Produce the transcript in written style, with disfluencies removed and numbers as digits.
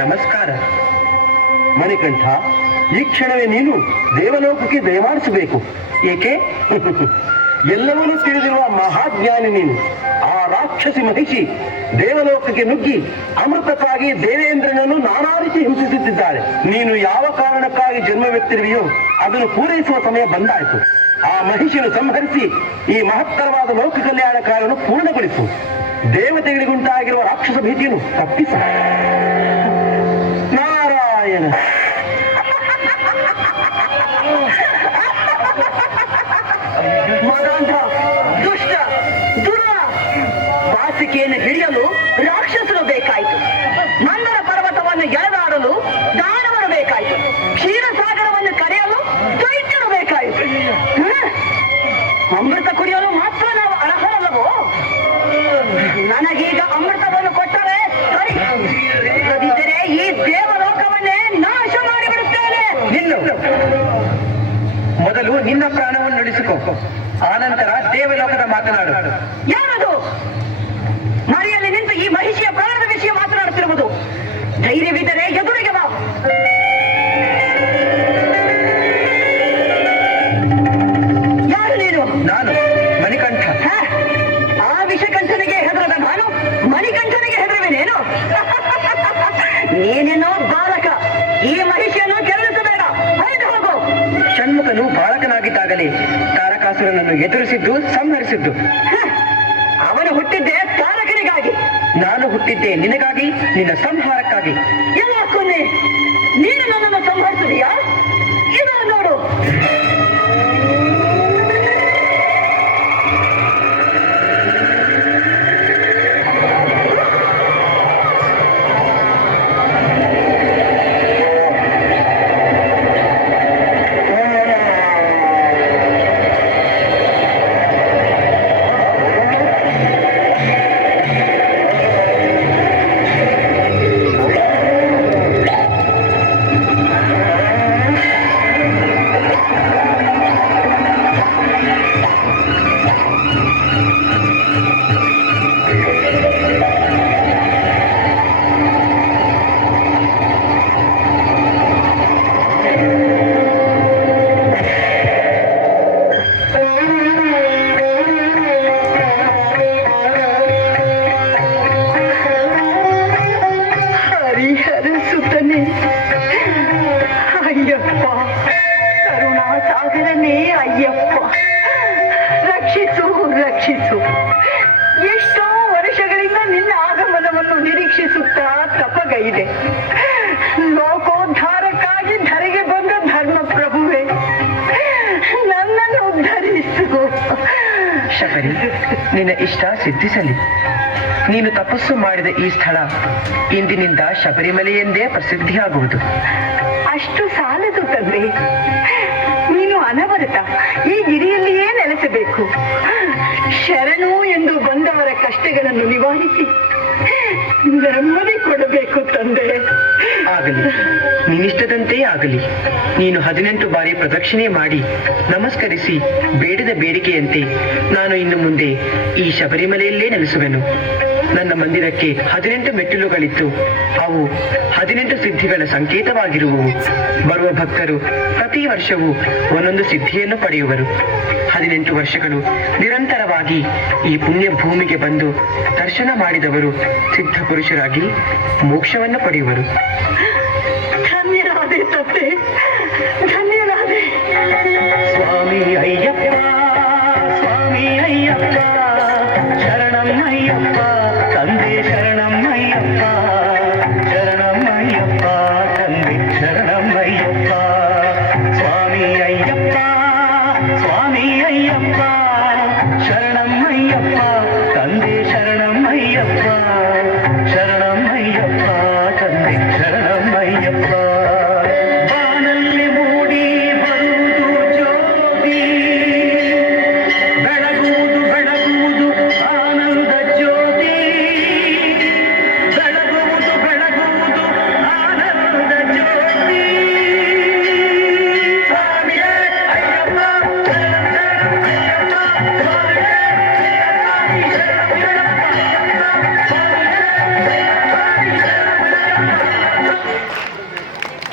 ನಮಸ್ಕಾರ. ಮಣಿಕಂಠ, ಈ ಕ್ಷಣವೇ ನೀನು ದೇವಲೋಕಕ್ಕೆ ದಯಮಾಡಿಸಬೇಕು. ಏಕೆ? ಎಲ್ಲವನ್ನೂ ತಿಳಿದಿರುವ ಮಹಾಜ್ಞಾನಿ ನೀನು. ಆ ರಾಕ್ಷಸಿ ಮಹಿಷಿ ದೇವಲೋಕಕ್ಕೆ ನುಗ್ಗಿ ಅಮೃತಕ್ಕಾಗಿ ದೇವೇಂದ್ರನನ್ನು ನಾನಾ ರೀತಿ ಹಿಂಸಿಸುತ್ತಿದ್ದಾಳೆ. ನೀನು ಯಾವ ಕಾರಣಕ್ಕಾಗಿ ಜನ್ಮವೆತ್ತಿರುವೆಯೋ ಅದನ್ನು ಪೂರೈಸುವ ಸಮಯ ಬಂದಾಯಿತು. ಆ ಮಹಿಷಿಯನ್ನು ಸಂಹರಿಸಿ ಈ ಮಹತ್ತರವಾದ ಲೋಕ ಕಲ್ಯಾಣ ಕಾರ್ಯವನ್ನು ಪೂರ್ಣಗೊಳಿಸು. ದೇವತೆಗಳಿಗುಂಟಾಗಿರುವ ರಾಕ್ಷಸ ಭೀತಿಯನ್ನು ತಪ್ಪಿಸ. ನಾರಾಯಣ. ಮದಾಂಧ, ದುಷ್ಟ, ದುರ ವಾಸಿಕೆಯನ್ನು ಹಿಡಿಯಲು ರಾಕ್ಷಸರು ಬೇಕಾಯಿತು. ಮಂದರ ಪರ್ವತವನ್ನು ಎಳೆದಾಡಲು ದಾನವರು ಬೇಕಾಯಿತು. ಕ್ಷೀರಸಾಗರವನ್ನು ಕರೆಯಲು ದೈತ್ಯರು ಬೇಕಾಯಿತು. ಅಮೃತ ಕುಡಿಯಲು ಮಾತ್ರ ನಾವು ಅರ್ಹರಲ್ಲವೋ? ನನಗೀಗ ಅಮೃತವನ್ನು ಕೊಟ್ಟರೆ ಸರಿ, ಇಲ್ಲದಿದ್ದರೆ ಈ ದೇವಲೋಕವನ್ನೇ ನಾಶ ಮಾಡಿಬಿಡುತ್ತೇನೆ. ಮೊದಲು ನಿನ್ನ ಪ್ರಾಣವನ್ನು ಉಳಿಸಿಕೊ, ಆನಂತರ ದೇವಲೋಕದ ಮಾತನಾಡು. ಯಾರದು ಮರೆಯಲ್ಲಿ ನಿಂತು ಈ ಮಹಿಷಿಯ ಪ್ರಾಣದ ವಿಷಯ ಮಾತನಾಡುತ್ತಿರುವುದು? ಧೈರ್ಯವಿದ್ದರೆ ಎದುರಿಗೆ ಬಾ. ಯಾರು ನೀನು? ನಾನು ಮಣಿಕಂಠ. ಆ ವಿಷಕಂಠನಿಗೆ ಹೆದರದ ನಾನು ಮಣಿಕಂಠನಿಗೆ ಹೆದರುವೆನೇನು? ನೀನೇನೋ ಬಾಲಕ, ಈ ಮಹಿಷಿಯನ್ನು ಕೆರಳಿಸಬೇಡ, ಹೊರಟು ಹೋಗು. ಷಣ್ಮುಖನು ಬಾಲಕನಾಗಿದ್ದಾಗಲೇ ತಾರಕಾಸುರನನ್ನು ಎದುರಿಸಿದ್ದು, ಸಂಹರಿಸಿದ್ದು. ಅವನು ಹುಟ್ಟಿದ್ದೇ ತಾರಕನಿಗಾಗಿ. ನಾನು ಹುಟ್ಟಿದ್ದೆ ನಿನಗಾಗಿ, ನಿನ್ನ ಸಂಹಾರಕ್ಕಾಗಿ. ಎಲ್ಲ ಕೊನೆ ನೀನು ನನ್ನನ್ನು ಸಂಹರಿಸಿದೀಯಾ? ಇದು ನೋಡು. ಇದೆ. ಲೋಕೋದ್ಧಾರಕ್ಕಾಗಿ ಧರೆಗೆ ಬಂದ ಧರ್ಮ ಪ್ರಭುವೆ, ನನ್ನನ್ನು ಉದ್ಧರಿಸು. ಶಬರಿ, ನಿನ್ನ ಇಷ್ಟ ಸಿದ್ಧಿಸಲಿ. ನೀನು ತಪಸ್ಸು ಮಾಡಿದ ಈ ಸ್ಥಳ ಇಂದಿನಿಂದ ಶಬರಿಮಲೆ ಎಂದೇ ಪ್ರಸಿದ್ಧಿಯಾಗುವುದು. ಅಷ್ಟು ಸಾಲದು ತಂದೆ. ನೀನು ಅನವರತ ಈ ಗಿರಿಯಲ್ಲಿಯೇ ನೆಲೆಸಬೇಕು. ಶರಣು ಎಂದು ಬಂದವರ ಕಷ್ಟಗಳನ್ನು ನಿವಾರಿಸಿ ನೆಮ್ಮದಿ ಕೊಡಬೇಕು ತಂದೆ. ಆಗಲಿ, ನಿನ್ನಿಷ್ಟದಂತೆ ಆಗಲಿ. ನೀನು 18 ಬಾರಿ ಪ್ರದಕ್ಷಿಣೆ ಮಾಡಿ ನಮಸ್ಕರಿಸಿ ಬೇಡಿದ ಬೇಡಿಕೆಯಂತೆ ನಾನು ಇನ್ನು ಮುಂದೆ ಈ ಶಬರಿಮಲೆಯಲ್ಲೇ ನೆಲೆಸುವೆನು. ನನ್ನ ಮಂದಿರಕ್ಕೆ 18 ಮೆಟ್ಟಿಲುಗಳಿದ್ದು ಅವು 18 ಸಿದ್ಧಿಗಳ ಸಂಕೇತವಾಗಿರುವವು. ಬರುವ ಭಕ್ತರು ಪ್ರತಿ ವರ್ಷವೂ ಒಂದೊಂದು ಸಿದ್ಧಿಯನ್ನು ಪಡೆಯುವರು. 18 ವರ್ಷಗಳು ನಿರಂತರವಾಗಿ ಈ ಪುಣ್ಯ ಭೂಮಿಗೆ ಬಂದು ದರ್ಶನ ಮಾಡಿದವರು ಸಿದ್ಧ ಪುರುಷರಾಗಿ ಮೋಕ್ಷವನ್ನು ಪಡೆಯುವರು. ಧನ್ಯರಾದೆ ತಂದೆ, ಧನ್ಯರಾದೆ. ಸ್ವಾಮಿ ಅಯ್ಯಪ್ಪ